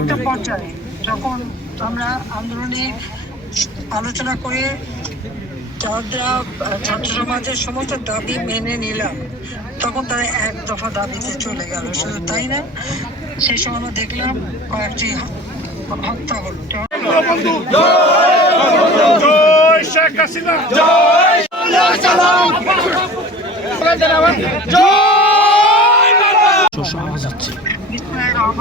একটা পর্যায়ে যখন আমরা আন্দোলনে আলোচনা করে যারা ছাত্র সমাজের সমস্ত দাবি মেনে নিলাম তখন তারা এক দফা দাবিতে চলে গেল। শুধু তাই না সেই সময় আমরা দেখলাম কয়েকটি হত্যা হলো। জয় শেখ হাসিনা। জয় বিসমুল্লাহির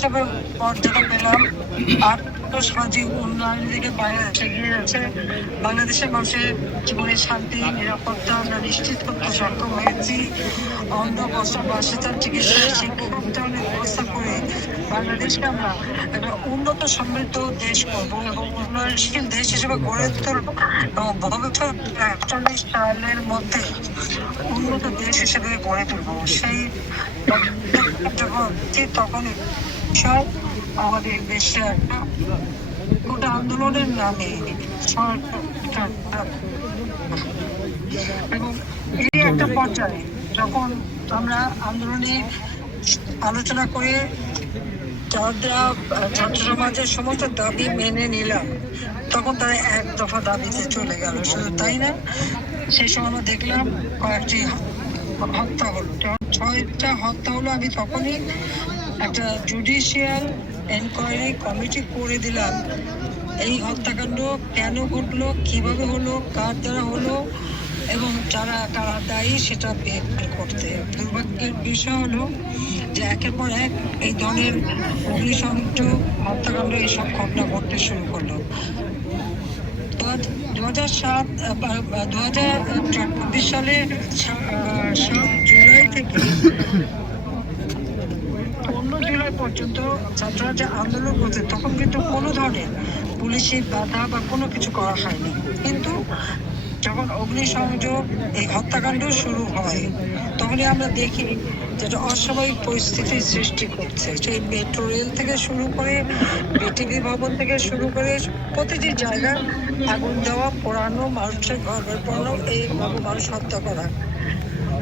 হিসেবে মর্যাদা পেলাম। আর্থসামাজিক উন্নয়ন দিকে বাইরে এগিয়ে যাচ্ছে বাংলাদেশের মানুষের জীবনের শান্তি, নিরাপত্তা, আমরা নিশ্চিত করতে সক্ষম হয়েছি। অন্ধ বস্ত্র বাসস্থান চিকিৎসা, শিক্ষা ব্যবস্থা করে বাংলাদেশকে আমরা একটা উন্নত সমৃদ্ধ দেশ করব এবং উন্নয়নশীল দেশ হিসেবে গড়ে তুলবো এবং ভবিষ্যৎ একচল্লিশ সালের মধ্যে উন্নত দেশ হিসেবে গড়ে তুলবো। সেই যখন সব আমাদের দেশে একটা গোটা আন্দোলনের নামে এবং এই একটা পর্যায়ে যখন আমরা আন্দোলনে আলোচনা করে যারা ছাত্র সমাজের সমস্ত দাবি মেনে নিলাম, তখন তারা এক দফা দাবিতে চলে গেল। শুধু তাই না, সেই সময় আমরা দেখলাম কয়েকটি হত্যা হলো। ছয়টা হত্যা হলো, আমি তখনই একটা জুডিশিয়াল এনকোয়ারি কমিটি করে দিলাম। এই হত্যাকাণ্ড কেন ঘটলো কীভাবে হলো কার দ্বারা হলো এবং যারা কারা দায়ী সেটা বের করতে। দুর্ভাগ্যের বিষয় হলো যে একের পর এক এই ধরনের অগ্নিসংযোগ হত্যাকাণ্ড এইসব ঘটনা ঘটতে শুরু করল। দু হাজার সাত দু হাজার চব্বিশ সালের সা- আহ, সাত জুলাই থেকে পর্যন্ত ছাত্ররা যে আন্দোলন করছে, তখন কিন্তু কোনো ধরনের পুলিশি বাধা বা কোনো কিছু করা হয়নি। কিন্তু যখন অগ্নিসংযোগ, এই হত্যাকাণ্ড শুরু হয়, তখনই আমরা দেখি যে একটা অস্বাভাবিক পরিস্থিতির সৃষ্টি করছে। সেই মেট্রো রেল থেকে শুরু করে বিটিভি ভবন থেকে শুরু করে প্রতিটি জায়গায় আগুন দেওয়া, পোড়ানো, মানুষের ঘর ঘর পোড়ানো এইভাবে মানুষ হত্যা করা।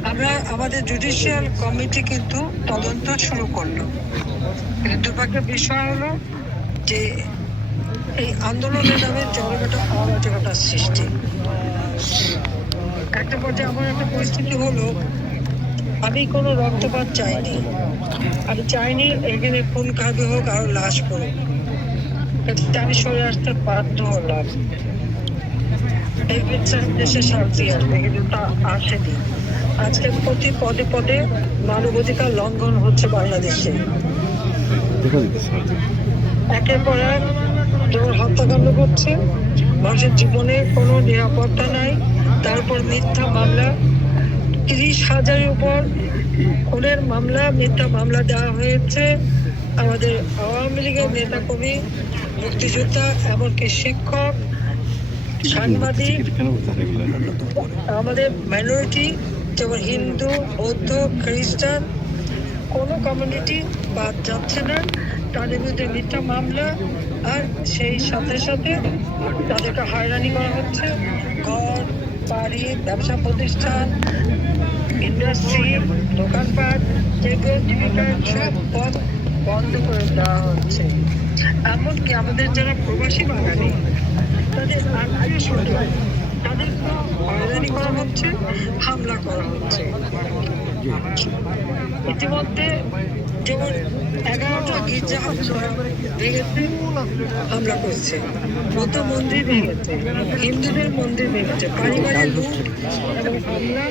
আমরা আমাদের জুডিশিয়াল কমিটি কিন্তু তদন্ত শুরু করল। দুর্ভাগ্যের বিষয় হলো যে এই আন্দোলনের নামে জনগণটা অরাজকতার সৃষ্টি। একটা পর্যায়ে আমার একটা পরিস্থিতি হলো, আমি কোনো রক্তপাত চাইনি। আমি চাইনি এখানে খুন খাবে হোক আরও লাশ পড়ুক। আমি সরে আসতে বাধ্য হলাম। এই দেশে শান্তি আসবে কিন্তু তা আসেনি। আজকে প্রতি পদে পদে মানবাধিকার লঙ্ঘন হচ্ছে বাংলাদেশে। একের পর এক যেমন হত্যাকাণ্ড করছে মানুষের জীবনে কোনো নিরাপত্তা নাই। তারপর মিথ্যা মামলা। তিরিশ হাজারের উপর খুনের মামলা মিথ্যা মামলা দেওয়া হয়েছে। আমাদের আওয়ামী লীগের নেতা কর্মী মুক্তিযোদ্ধা এমনকি শিক্ষক সাংবাদিক, আমাদের মাইনরিটি যেমন হিন্দু, বৌদ্ধ, খ্রিস্টান, কোনো কমিউনিটি বাদ যাচ্ছে না। তাদের বিরুদ্ধে মিথ্যা মামলা, আর সেই সাথে সাথে তাদেরকে হয়রানি করা হচ্ছে। ঘর, বাড়ি, ব্যবসা প্রতিষ্ঠান ইন্ডাস্ট্রি দোকানপাট, যেগুলো জীবিকার সব পথ বন্ধ করে দেওয়া হচ্ছে। এমনকি আমাদের যারা প্রবাসী বাঙালি হামলা করা হচ্ছে ইতিমধ্যে যেমন এগারোটা গির্জা ভেঙেছে হামলা করছে কত মন্দির ভেঙেছে হিন্দুদের মন্দির ভেঙেছে পারিবারিক এবং হামলা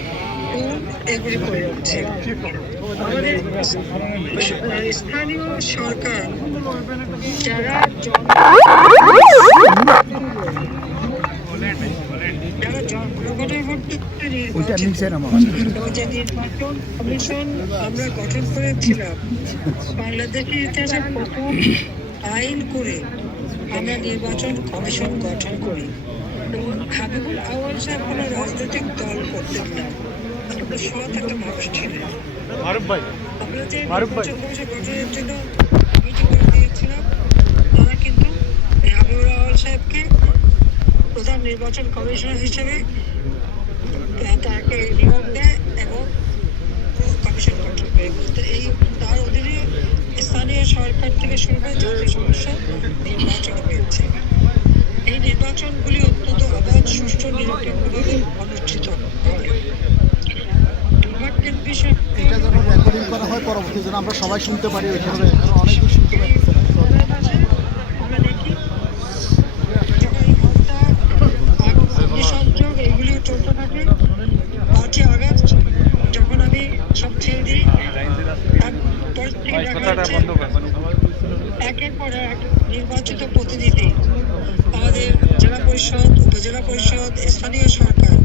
স্থানীয় সরকার যারা যারা জনগণের নির্বাচন কমিশন আমরা গঠন করেছিলাম বাংলাদেশের ইতিহাসে প্রথম আইন করে আমরা নির্বাচন কমিশন গঠন করি এবং হাবিবুল আওয়াল কোনো রাজনৈতিক দল করতেন না সৎ একটা মানুষ ছিলেন মারুফ ভাই। যে মারুফ জন্য মিটিং করে দিয়েছিলাম তারা কিন্তু এই হাবিবুল সাহেবকে প্রধান নির্বাচন কমিশনার হিসেবে তাকে নিয়োগ দেয় এবং কমিশন গঠন করে। তো এই তার অধীনে স্থানীয় সরকার থেকে শুরু করে জাতীয় সমস্যা নির্বাচন হয়েছে। এই নির্বাচনগুলি অত্যন্ত অবাধ সুষ্ঠু নিরপেক্ষভাবে অনুষ্ঠিত বিষয় এটা যেন রেকর্ডিং করা হয় পরবর্তী যেন আমরা সবাই শুনতে পারি ওইভাবে অনেকেই শুনতে যাচ্ছে একের পর এক নির্বাচিত প্রতিনিধি। আমাদের জেলা পরিষদ উপজেলা পরিষদ স্থানীয় সরকার